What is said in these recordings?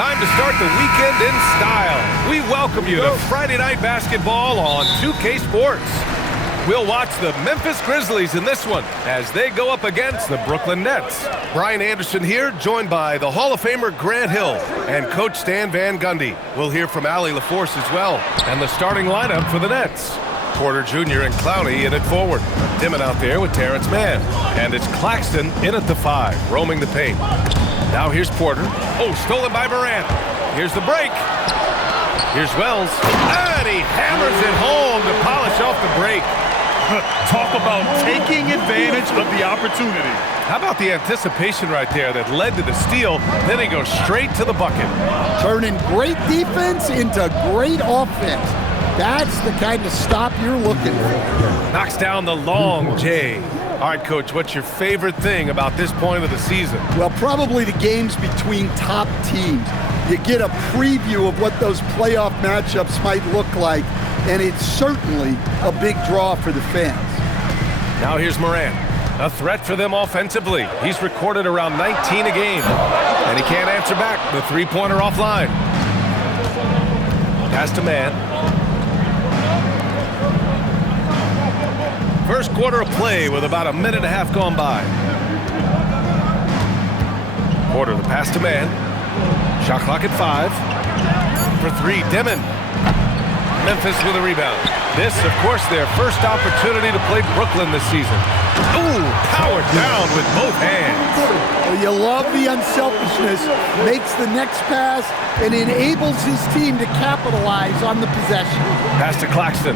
time to start the weekend in style. We welcome you to Friday Night Basketball on 2K Sports. We'll watch the Memphis Grizzlies in this one as they go up against the Brooklyn Nets. Brian Anderson here, joined by the Hall of Famer Grant Hill and Coach Stan Van Gundy. We'll hear from Allie LaForce as well, and the starting lineup for the Nets. Porter Jr. and Clowney in at forward. Dimon out there with Terrence Mann. And it's Claxton in at the 5, roaming the paint. Now here's Porter. Oh, stolen by Morant. Here's the break. Here's Wells. And he hammers it home to polish off the break. Talk about taking advantage of the opportunity. How about the anticipation right there that led to the steal? Then he goes straight to the bucket. Turning great defense into great offense. That's the kind of stop you're looking for. Knocks down the long J. All right, Coach, what's your favorite thing about this point of the season? Well, probably the games between top teams. You get a preview of what those playoff matchups might look like, and it's certainly a big draw for the fans. Now here's Morant. A threat for them offensively. He's recorded around 19 a game, and he can't answer back. The three-pointer offline. Pass to Mann. First quarter of play with about a minute and a half gone by. Porter, the pass to Mann. Shot clock at 5. For 3, Dimon. Memphis with a rebound. This, of course, their first opportunity to play Brooklyn this season. Ooh, powered down with both hands. Well, you love the unselfishness. Makes the next pass and enables his team to capitalize on the possession. Pass to Claxton.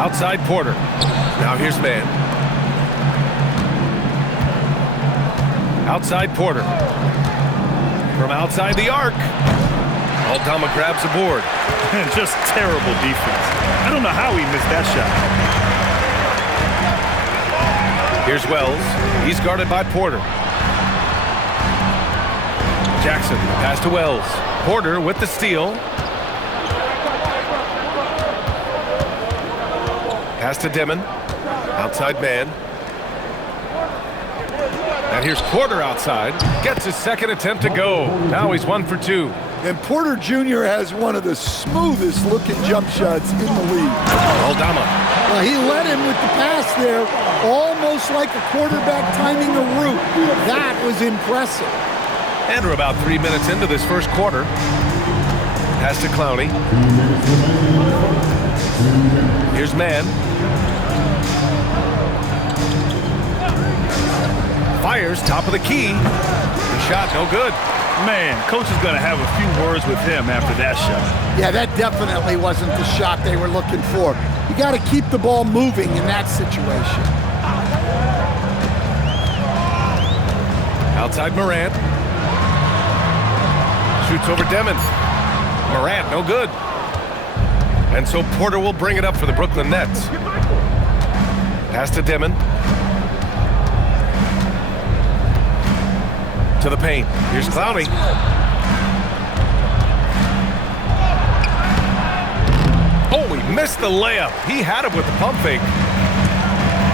Outside Porter. Now here's Mann. Outside Porter. From outside the arc. Aldama grabs the board. And just terrible defense. I don't know how he missed that shot. Here's Wells. He's guarded by Porter. Jackson, pass to Wells. Porter with the steal. Pass to Dimon. Outside Mann. And here's Porter outside. Gets his second attempt to go. Now he's 1 for 2. And Porter Jr. has one of the smoothest looking jump shots in the league. Aldama. Well, he led him with the pass there, almost like a quarterback timing a route. That was impressive. And we're about 3 minutes into this first quarter. Pass to Clowney. Here's Mann. Fires, top of the key. The shot, no good. Man, coach is going to have a few words with him after that shot. Yeah, that definitely wasn't the shot they were looking for. You got to keep the ball moving in that situation. Outside Morant. Shoots over Dimon. Morant, no good. And so Porter will bring it up for the Brooklyn Nets. Pass to Dimon. To the paint. Here's Clowney. Oh, he missed the layup. He had it with the pump fake.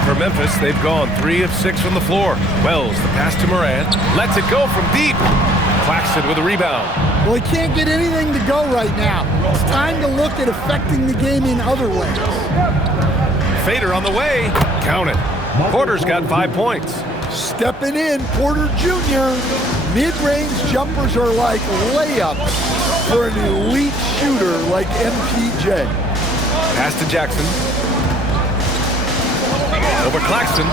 For Memphis, they've gone 3 of 6 from the floor. Wells, the pass to Morant. Lets it go from deep. Claxton with a rebound. Well, he can't get anything to go right now. It's time to look at affecting the game in other ways. Fader on the way. Count it. Porter's got 5 points. Stepping in, Porter Jr. Mid-range jumpers are like layups for an elite shooter like MPJ. Pass to Jackson. Over Claxton.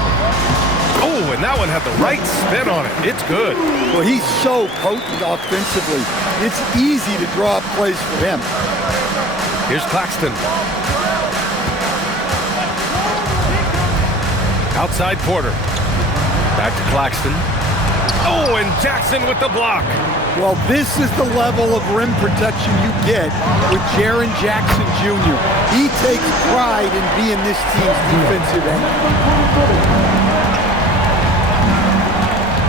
Oh, and that one had the right spin on it. It's good. Well, he's so potent offensively. It's easy to draw up plays for him. Here's Claxton. Outside Porter. Back to Claxton. Oh, and Jackson with the block. Well, this is the level of rim protection you get with Jaren Jackson Jr. He takes pride in being this team's defensive end.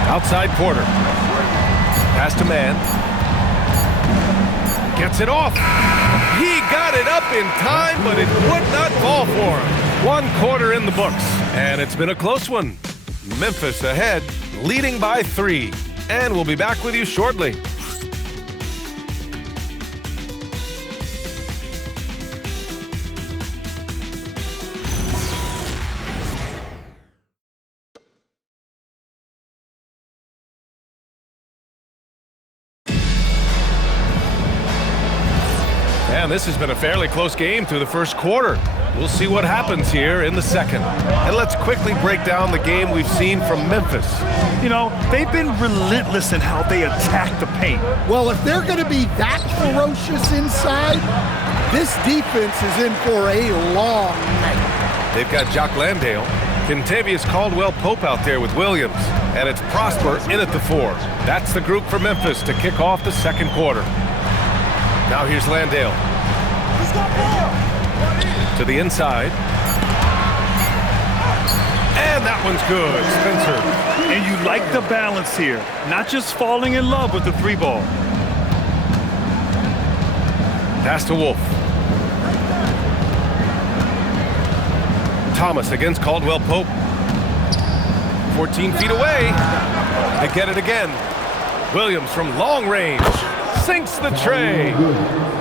Outside Porter. Pass to Mann. Gets it off. He got it up in time, but it would not fall for him. 1 quarter in the books, and it's been a close one. Memphis ahead, leading by 3. and we'll be back with you shortly. And this has been a fairly close game through the first quarter. We'll see what happens here in the second. And let's quickly break down the game we've seen from Memphis. You know, they've been relentless in how they attack the paint. Well, if they're going to be that ferocious inside, this defense is in for a long night. They've got Jock Landale, Kentavious Caldwell-Pope out there with Williams, and it's Prosper in at the 4. That's the group for Memphis to kick off the second quarter. Now here's Landale. To the inside. And that one's good, Spencer. And you like the balance here, not just falling in love with the 3-ball. Pass to Wolf. Thomas against Caldwell-Pope. 14 feet away. They get it again. Williams from long range. Sinks the tray.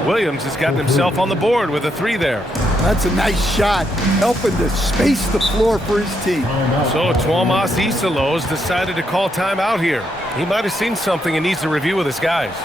Williams has gotten himself on the board with a 3 there. That's a nice shot, helping to space the floor for his team. So Tuomas Isalos decided to call timeout here. He might have seen something and needs to review with his guys.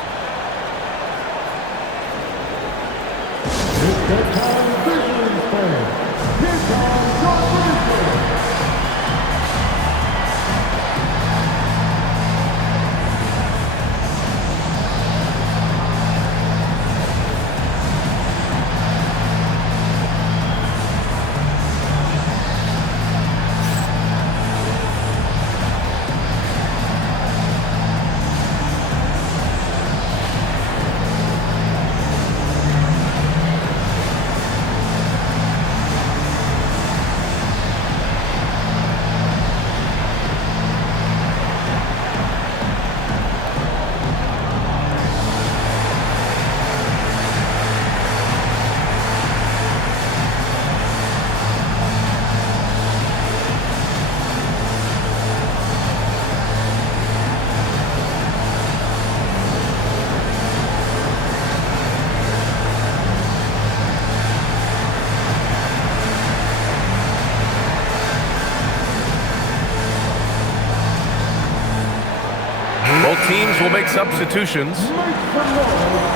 Both teams will make substitutions.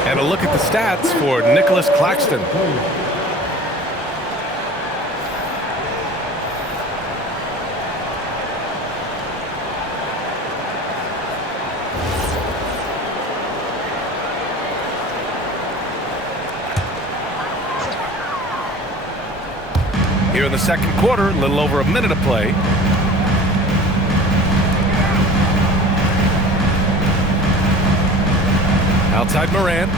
And a look at the stats for Nicholas Claxton. Here in the second quarter, a little over a minute of play. Outside Morant.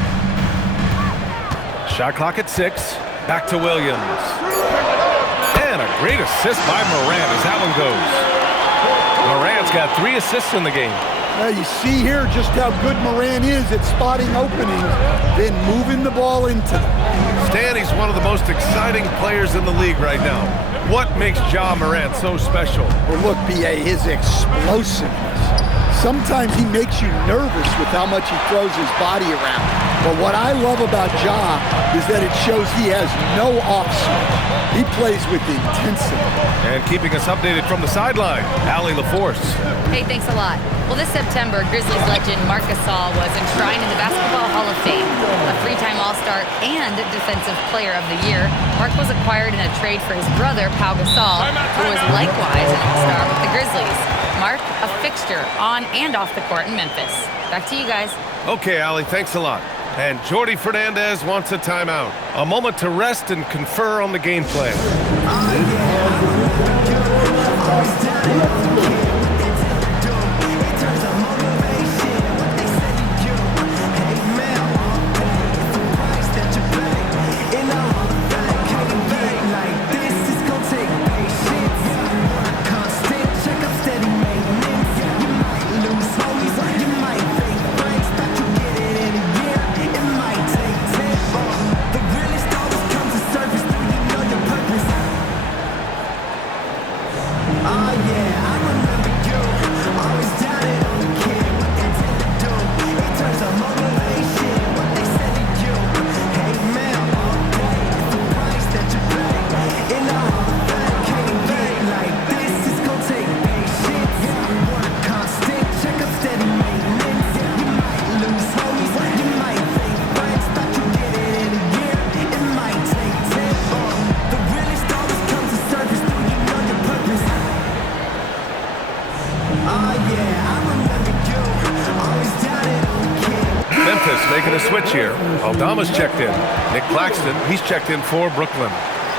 Shot clock at 6. Back to Williams. And a great assist by Morant as that one goes. Morant's got 3 assists in the game. You see here just how good Morant is at spotting openings, then moving the ball into them. Stan, he's one of the most exciting players in the league right now. What makes Ja Morant so special? Well, look, B.A., his explosiveness. Sometimes he makes you nervous with how much he throws his body around. But what I love about Ja is that it shows he has no off-switch. He plays with intensity. And keeping us updated from the sideline, Allie LaForce. Hey, thanks a lot. Well, this September, Grizzlies legend Marc Gasol was enshrined in the Basketball Hall of Fame. A 3-time All-Star and Defensive Player of the Year, Marc was acquired in a trade for his brother, Pau Gasol, who was likewise an All-Star with the Grizzlies. Marc, a fixture on and off the court in Memphis. Back to you guys. Okay, Allie, thanks a lot. And Jordi Fernandez wants a timeout. A moment to rest and confer on the game plan. making a switch here. Aldama's checked in. Nick Claxton, he's checked in for Brooklyn.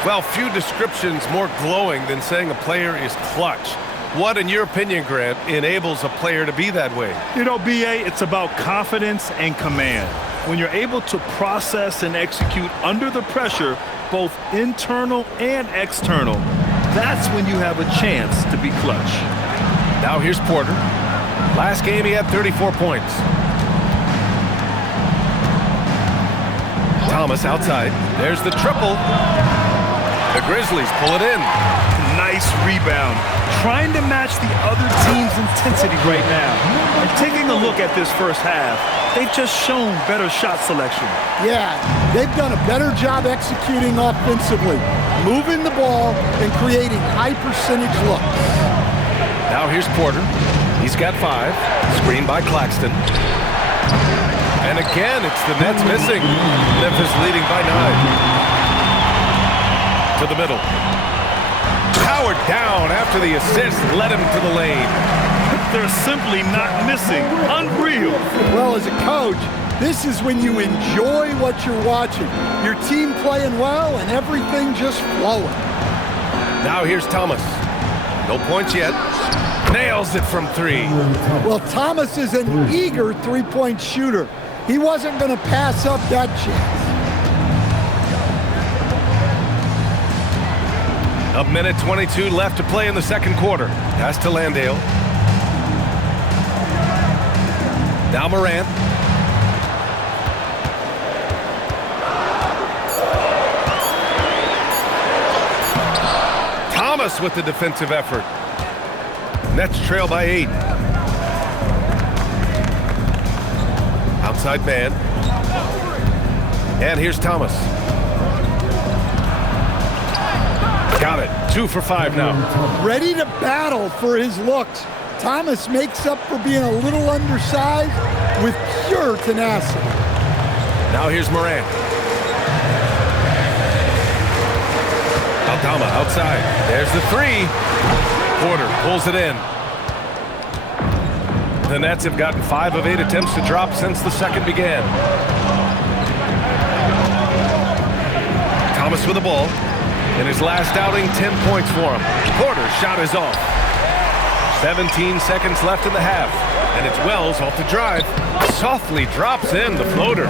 Well, few descriptions more glowing than saying a player is clutch. What, in your opinion, Grant, enables a player to be that way? You know, B.A., it's about confidence and command. When you're able to process and execute under the pressure, both internal and external, that's when you have a chance to be clutch. Now here's Porter. Last game he had 34 points. Thomas outside. There's the triple. The Grizzlies pull it in. Nice rebound. Trying to match the other team's intensity right now. And taking a look at this first half, they've just shown better shot selection. Yeah, they've done a better job executing offensively, moving the ball and creating high percentage looks. Now here's Porter. He's got 5. Screened by Claxton. And again, it's the Nets missing. Memphis leading by 9. To the middle. Powered down after the assist led him to the lane. They're simply not missing. Unreal. Well, as a coach, this is when you enjoy what you're watching. Your team playing well and everything just flowing. Now here's Thomas. No points yet. Nails it from 3. Well, Thomas is an eager three-point shooter. He wasn't going to pass up that chance. A minute 22 left to play in the second quarter. Pass to Landale. Now Morant. Thomas with the defensive effort. Nets trail by 8. Outside man. And here's Thomas. Got it. 2 for 5 now. Ready to battle for his looks. Thomas makes up for being a little undersized with pure tenacity. Now here's Morant. Aldama outside. There's the 3. Porter pulls it in. The Nets have gotten 5 of 8 attempts to drop since the second began. Thomas with the ball. In his last outing, 10 points for him. Porter's shot is off. 17 seconds left in the half. And it's Wells off the drive. Softly drops in the floater.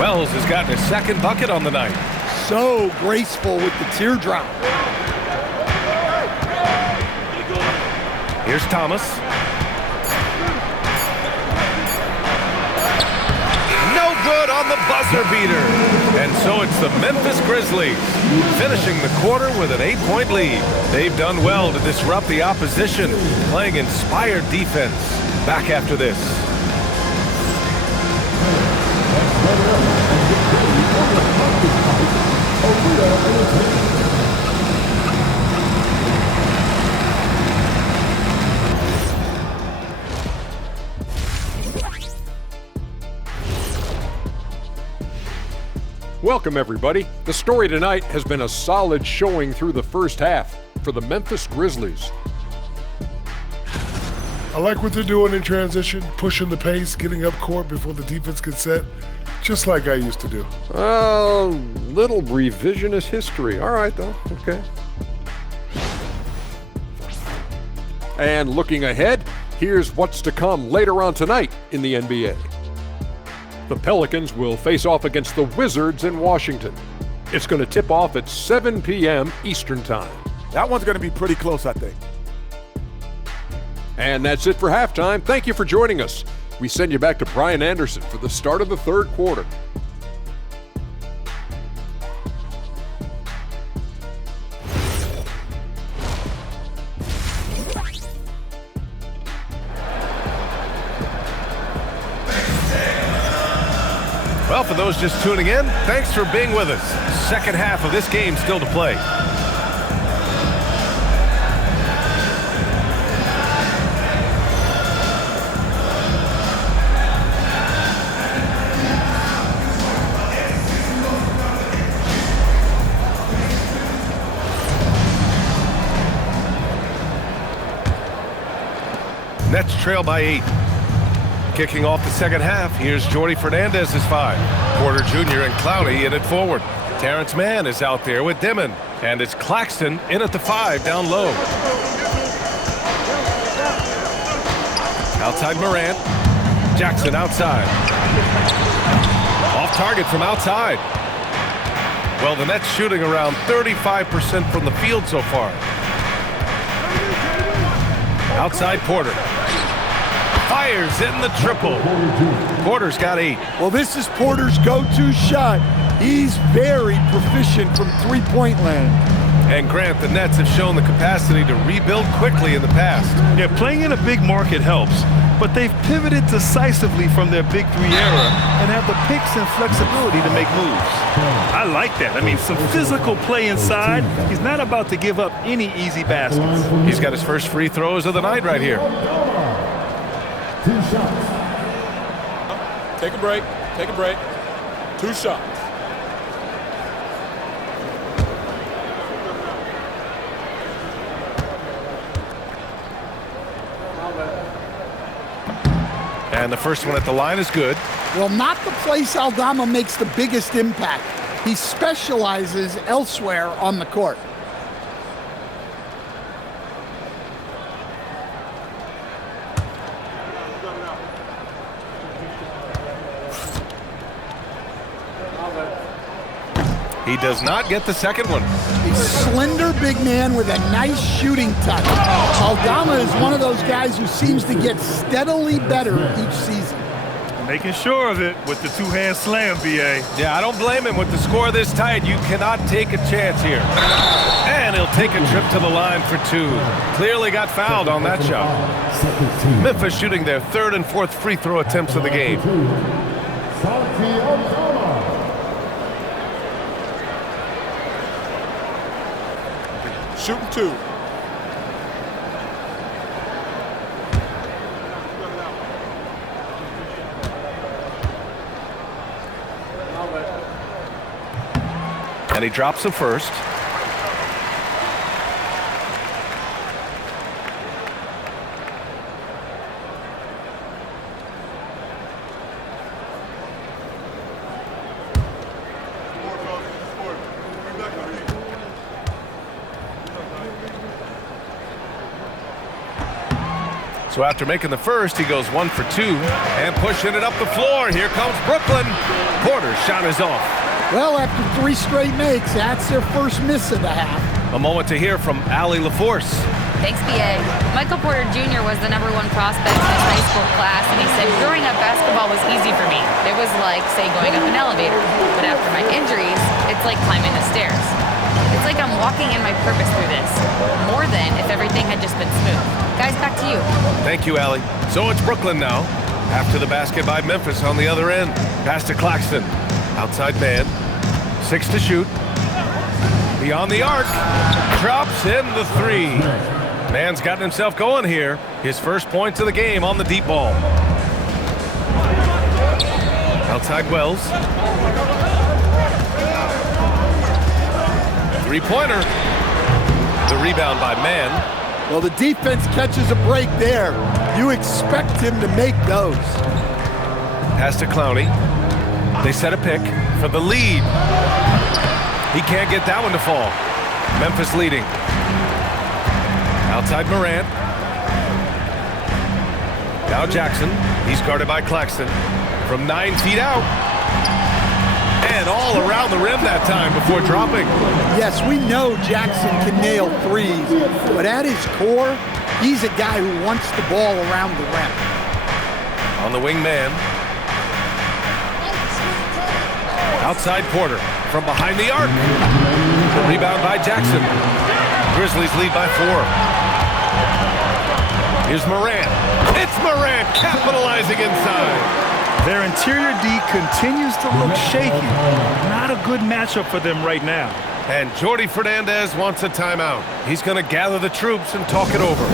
Wells has gotten his second bucket on the night. So graceful with the teardrop. Here's Thomas. No good on the buzzer beater. And so it's the Memphis Grizzlies finishing the quarter with an 8-point lead. They've done well to disrupt the opposition, playing inspired defense. Back after this. Welcome, everybody. The story tonight has been a solid showing through the first half for the Memphis Grizzlies. I like what they're doing in transition, pushing the pace, getting up court before the defense gets set, just like I used to do. Little revisionist history. All right, though. Okay. And looking ahead, here's what's to come later on tonight in the NBA. The Pelicans will face off against the Wizards in Washington. It's going to tip off at 7 p.m. Eastern Time. That one's going to be pretty close, I think. And that's it for halftime. Thank you for joining us. We send you back to Brian Anderson for the start of the third quarter. Well, for those just tuning in, thanks for being with us. Second half of this game still to play. Nets trail by 8. Kicking off the second half, here's Jordy Fernandez's 5. Porter Jr. and Clowney in it forward. Terrence Mann is out there with Dimon. And it's Claxton in at the 5 down low. Outside Morant. Jackson outside. Off target from outside. Well, the Nets shooting around 35% from the field so far. Outside Porter. Fires in the triple. Porter's got 8. Well, this is Porter's go-to shot. He's very proficient from three-point land. And Grant, the Nets have shown the capacity to rebuild quickly in the past. Yeah, playing in a big market helps, but they've pivoted decisively from their Big 3 era and have the picks and flexibility to make moves. I like that. I mean, some physical play inside. He's not about to give up any easy baskets. He's got his first free throws of the night right here. 2 shots. Take a break. Take a break. 2 shots. And the first one at the line is good. Well, not the place Aldama makes the biggest impact. He specializes elsewhere on the court. He does not get the second one. A slender big man with a nice shooting touch. Aldama is one of those guys who seems to get steadily better each season. Making sure of it with the 2-hand slam, B.A. Yeah, I don't blame him. With the score this tight, you cannot take a chance here. And he'll take a trip to the line for 2. Clearly got fouled on that shot. Memphis shooting their 3rd and 4th free throw attempts of the game. Shooting 2. And he drops the first. So after making the first, he goes 1 for 2 and pushing it up the floor. Here comes Brooklyn. Porter's shot is off. Well, after 3 straight makes, that's their first miss of the half. A moment to hear from Allie LaForce. Thanks, B.A. Michael Porter Jr. was the #1 prospect in his high school class, and he said, growing up, basketball was easy for me. It was like, say, going up an elevator. But after my injuries, it's like climbing the stairs. It's like I'm walking in my purpose through this, more than if everything had just been smooth. Guys, back to you. Thank you, Allie. So it's Brooklyn now. After the basket by Memphis on the other end. Pass to Claxton. Outside man. 6 to shoot. Beyond the arc. Drops in the 3. Man's gotten himself going here. His first points of the game on the deep ball. Outside Wells. 3-pointer. The rebound by Mann. Well, the defense catches a break there. You expect him to make those. Pass to Clowney. They set a pick for the lead. He can't get that one to fall. Memphis leading. Outside Morant. Now Jackson. He's guarded by Claxton. From 9 feet out. And all around the rim that time before dropping. Yes, we know Jackson can nail threes, but at his core, he's a guy who wants the ball around the rim. On the wing man. Outside Porter from behind the arc. The rebound by Jackson. Grizzlies lead by 4. Here's Morant. It's Morant capitalizing inside. Their interior D continues to look shaky. Not a good matchup for them right now. And Jordy Fernandez wants a timeout. He's going to gather the troops and talk it over.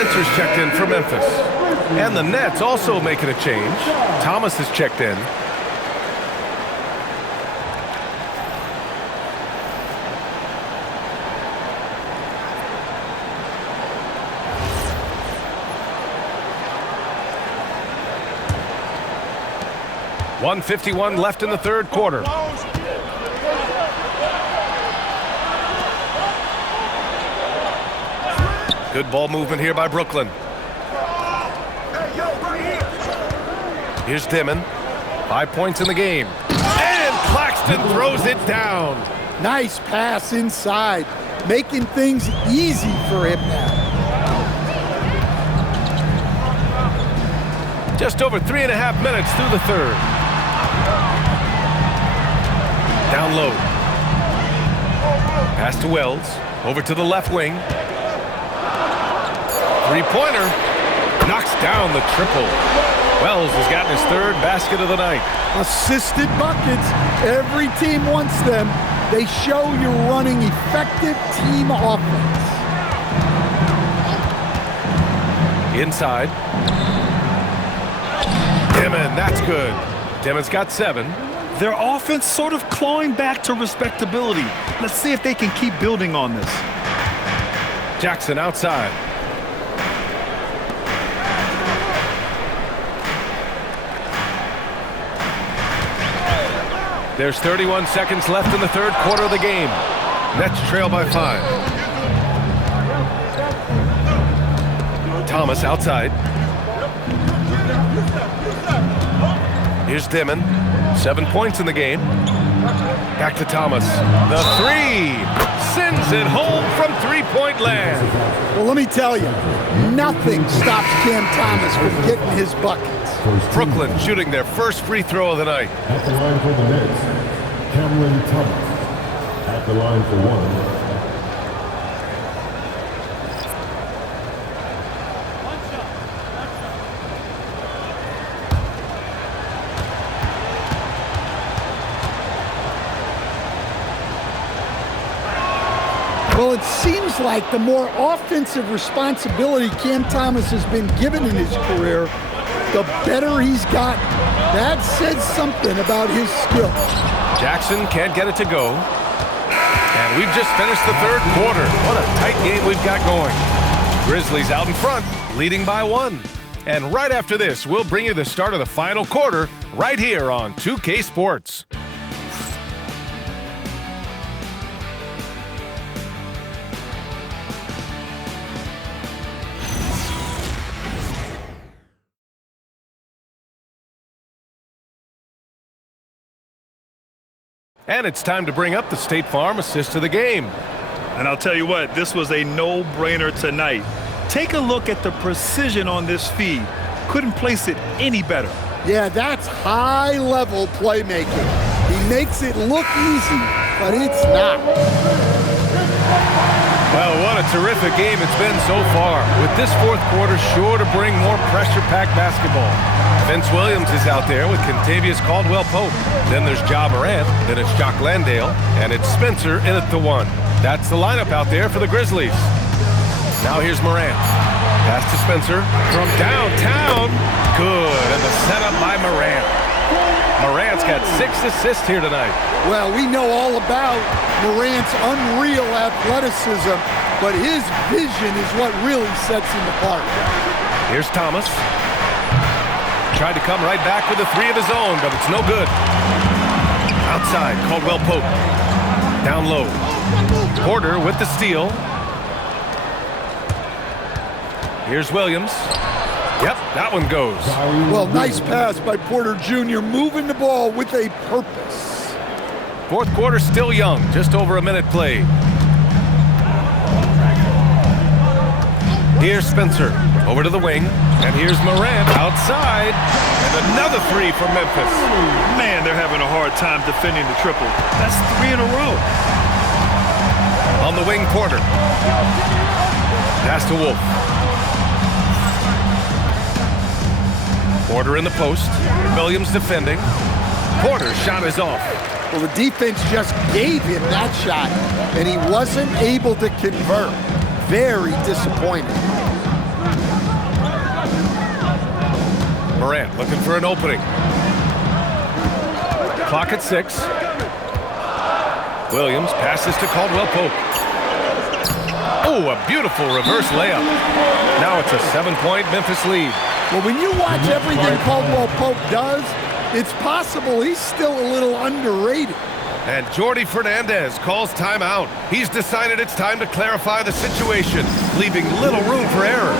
Spencer's checked in for Memphis. And the Nets also making a change. Thomas has checked in. .151 left in the third quarter. Good ball movement here by Brooklyn. Here's Dimon. 5 points in the game. And Claxton throws it down. Nice pass inside, making things easy for him now. Just over 3.5 minutes through the third. Down low. Pass to Wells. Over to the left wing. Three-pointer. Knocks down the triple. Wells has gotten his third basket of the night. Assisted buckets. Every team wants them. They show you're running effective team offense. Inside. Dimon, that's good. Dimon's got 7. Their offense sort of clawing back to respectability. Let's see if they can keep building on this. Jackson outside. There's 31 seconds left in the third quarter of the game. Nets trail by 5. Thomas outside. Here's Dimon. 7 points in the game. Back to Thomas. The three. Sends it home from three-point land. Well, let me tell you, nothing stops Cam Thomas from getting his buckets. Brooklyn shooting their first free throw of the night. At the line for the Nets, Cameron Thomas. At the line for 1. Well, it seems like the more offensive responsibility Cam Thomas has been given in his career, the better he's gotten. That says something about his skill. Jackson can't get it to go. And we've just finished the third quarter. What a tight game we've got going. Grizzlies out in front, leading by 1. And right after this, we'll bring you the start of the final quarter right here on 2K Sports. And it's time to bring up the State Farm assist of the game. And I'll tell you what, this was a no-brainer tonight. Take a look at the precision on this feed. Couldn't place it any better. Yeah, that's high-level playmaking. He makes it look easy, but it's not. Well, what a terrific game it's been so far. With this fourth quarter sure to bring more pressure-packed basketball. Vince Williams is out there with Kentavious Caldwell-Pope. Then there's Ja Morant, then it's Jock Landale, and it's Spencer in at the 1. That's the lineup out there for the Grizzlies. Now here's Morant. Pass to Spencer from downtown. Good, and the setup by Morant. Morant's got 6 assists here tonight. Well, we know all about Morant's unreal athleticism, but his vision is what really sets him apart. Here's Thomas. Tried to come right back with a 3 of his own, but it's no good. Outside, Caldwell-Pope. Down low. Porter with the steal. Here's Williams. Yep, that one goes. Well, nice pass by Porter Jr., moving the ball with a purpose. Fourth quarter still young, just over a minute played. Here's Spencer, over to the wing, and here's Morant outside, and another 3 from Memphis. Man, they're having a hard time defending the triple. That's 3 in a row. On the wing, Porter. Pass to Wolf. Porter in the post. Williams defending. Porter's shot is off. Well, the defense just gave him that shot, and he wasn't able to convert. Very disappointing. Morant looking for an opening. Clock at 6. Williams passes to Caldwell Pope. Oh, a beautiful reverse layup. Now it's a 7-point Memphis lead. Well, when you watch everything Caldwell Pope does, it's possible he's still a little underrated. And Jordi Fernandez calls timeout. He's decided it's time to clarify the situation, leaving little room for error.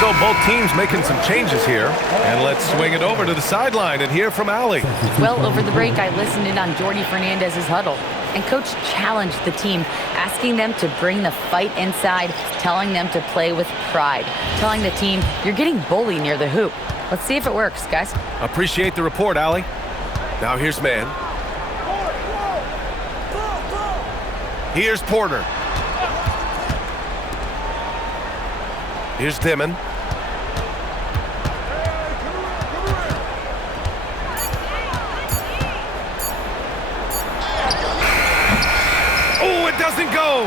So both teams making some changes here. And let's swing it over to the sideline and hear from Allie. Well, over the break, I listened in on Jordi Fernandez's huddle. And Coach challenged the team, asking them to bring the fight inside, telling them to play with pride, telling the team, you're getting bullied near the hoop. Let's see if it works, guys. Appreciate the report, Allie. Now here's man. Here's Porter. Here's Dimon. Oh, it doesn't go.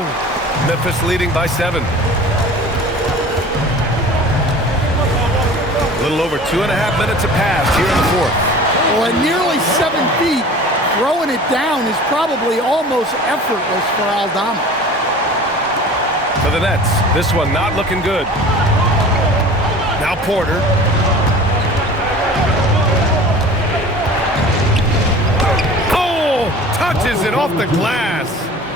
Memphis leading by 7. A little over 2.5 minutes have passed here in the fourth. Well, at nearly 7 feet, throwing it down is probably almost effortless for Aldama. For the Nets, this one not looking good. Now Porter. Oh, touches it off the glass.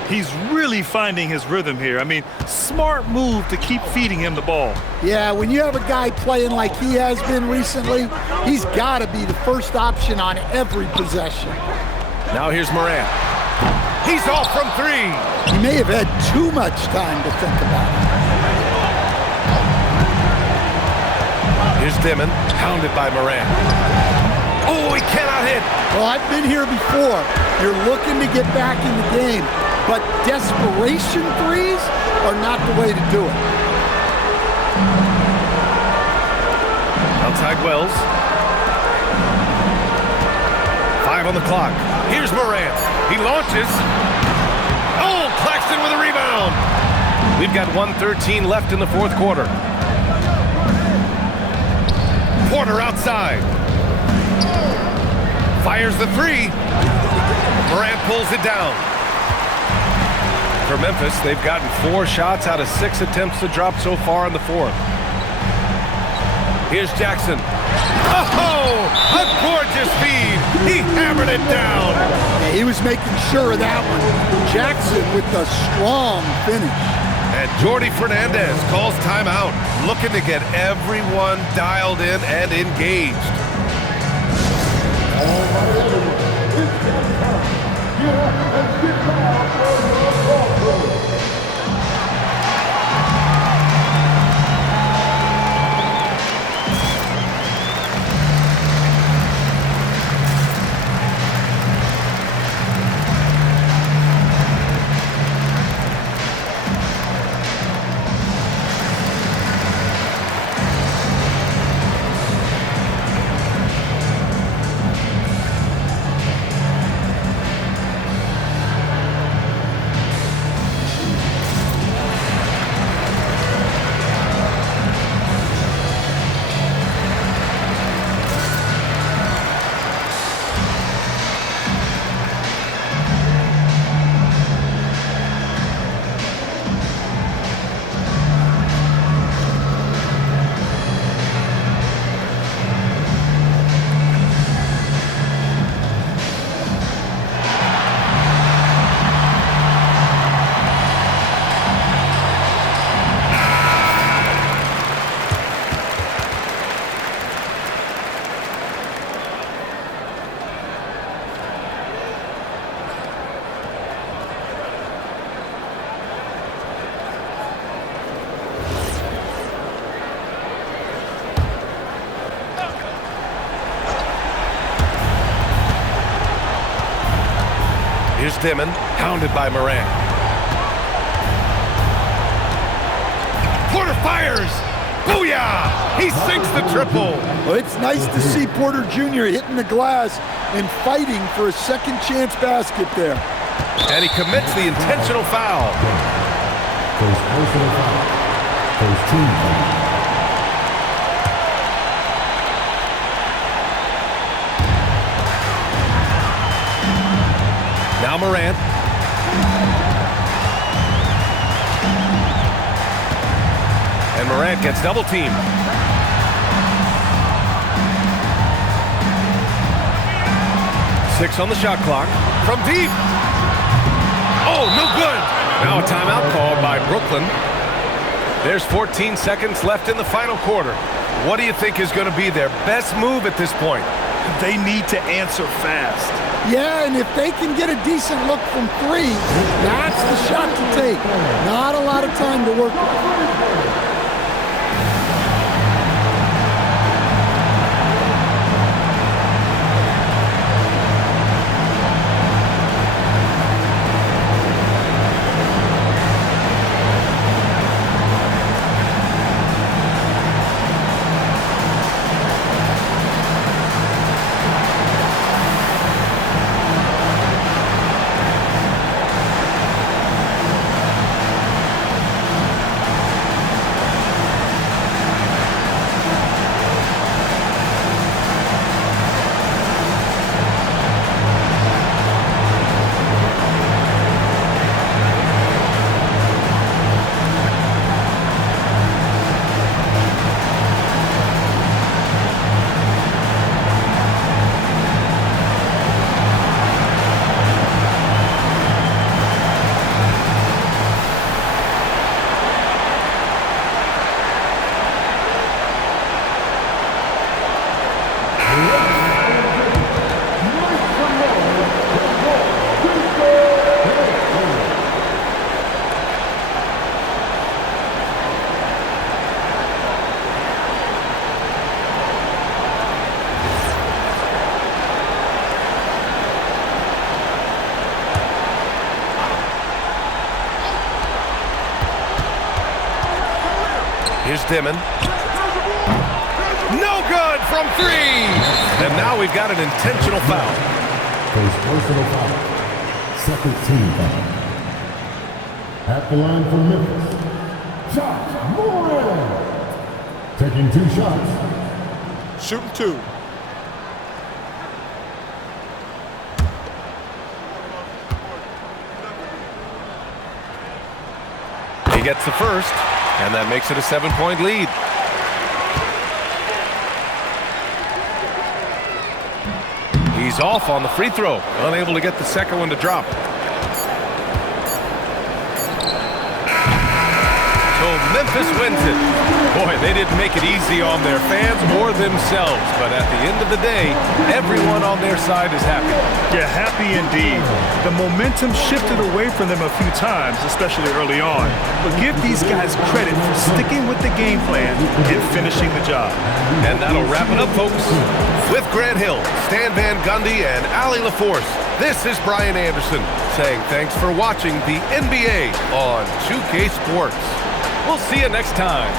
He's really finding his rhythm here. I mean, smart move to keep feeding him the ball. Yeah, when you have a guy playing like he has been recently, he's got to be the first option on every possession. Now here's Morant. He's off from 3. He may have had too much time to think about it. Here's Dimon, pounded by Morant. Oh, he cannot hit. Well, I've been here before. You're looking to get back in the game, but desperation threes are not the way to do it. Outside Wells. 5 on the clock. Here's Morant. He launches. Oh, Claxton with a rebound. We've got 1:13 left in the fourth quarter. Porter outside. Fires the 3. Morant pulls it down. For Memphis, they've gotten 4 shots out of 6 attempts to drop so far in the fourth. Here's Jackson. Oh, a gorgeous feed. He hammered it down. Yeah, he was making sure of that one. Jackson with the strong finish. And Jordi Fernandez calls timeout, looking to get everyone dialed in and engaged. Here's Dimon, hounded by Morant. Porter fires! Booyah! He sinks the triple. Well, it's nice to see Porter Jr. hitting the glass and fighting for a second chance basket there. And he commits the intentional foul. First personal foul. First team foul. Now Morant. And Morant gets double teamed. Six on the shot clock. From deep. Oh, no good. Now a timeout called by Brooklyn. There's 14 seconds left in the final quarter. What do you think is going to be their best move at this point? They need to answer fast. Yeah, and if they can get a decent look from three, that's the shot to take. Not a lot of time to work with. Here's Dimon. No good from three. And now we've got an intentional foul. First personal foul. Second team foul. At the line for Memphis. Shot, Morant. Taking two shots. Shooting two. He gets the first, and that makes it a 7-point lead. He's off on the free throw, unable to get the second one to drop. So Memphis wins it. Boy, they didn't make it easy on their fans or themselves, but at the end of the day, everyone on their side is happy. Yeah, happy indeed. The momentum shifted away from them a few times, especially early on. But give these guys credit for sticking with the game plan and finishing the job. And that'll wrap it up, folks. With Grant Hill, Stan Van Gundy, and Allie LaForce, this is Brian Anderson saying thanks for watching the NBA on 2K Sports. We'll see you next time.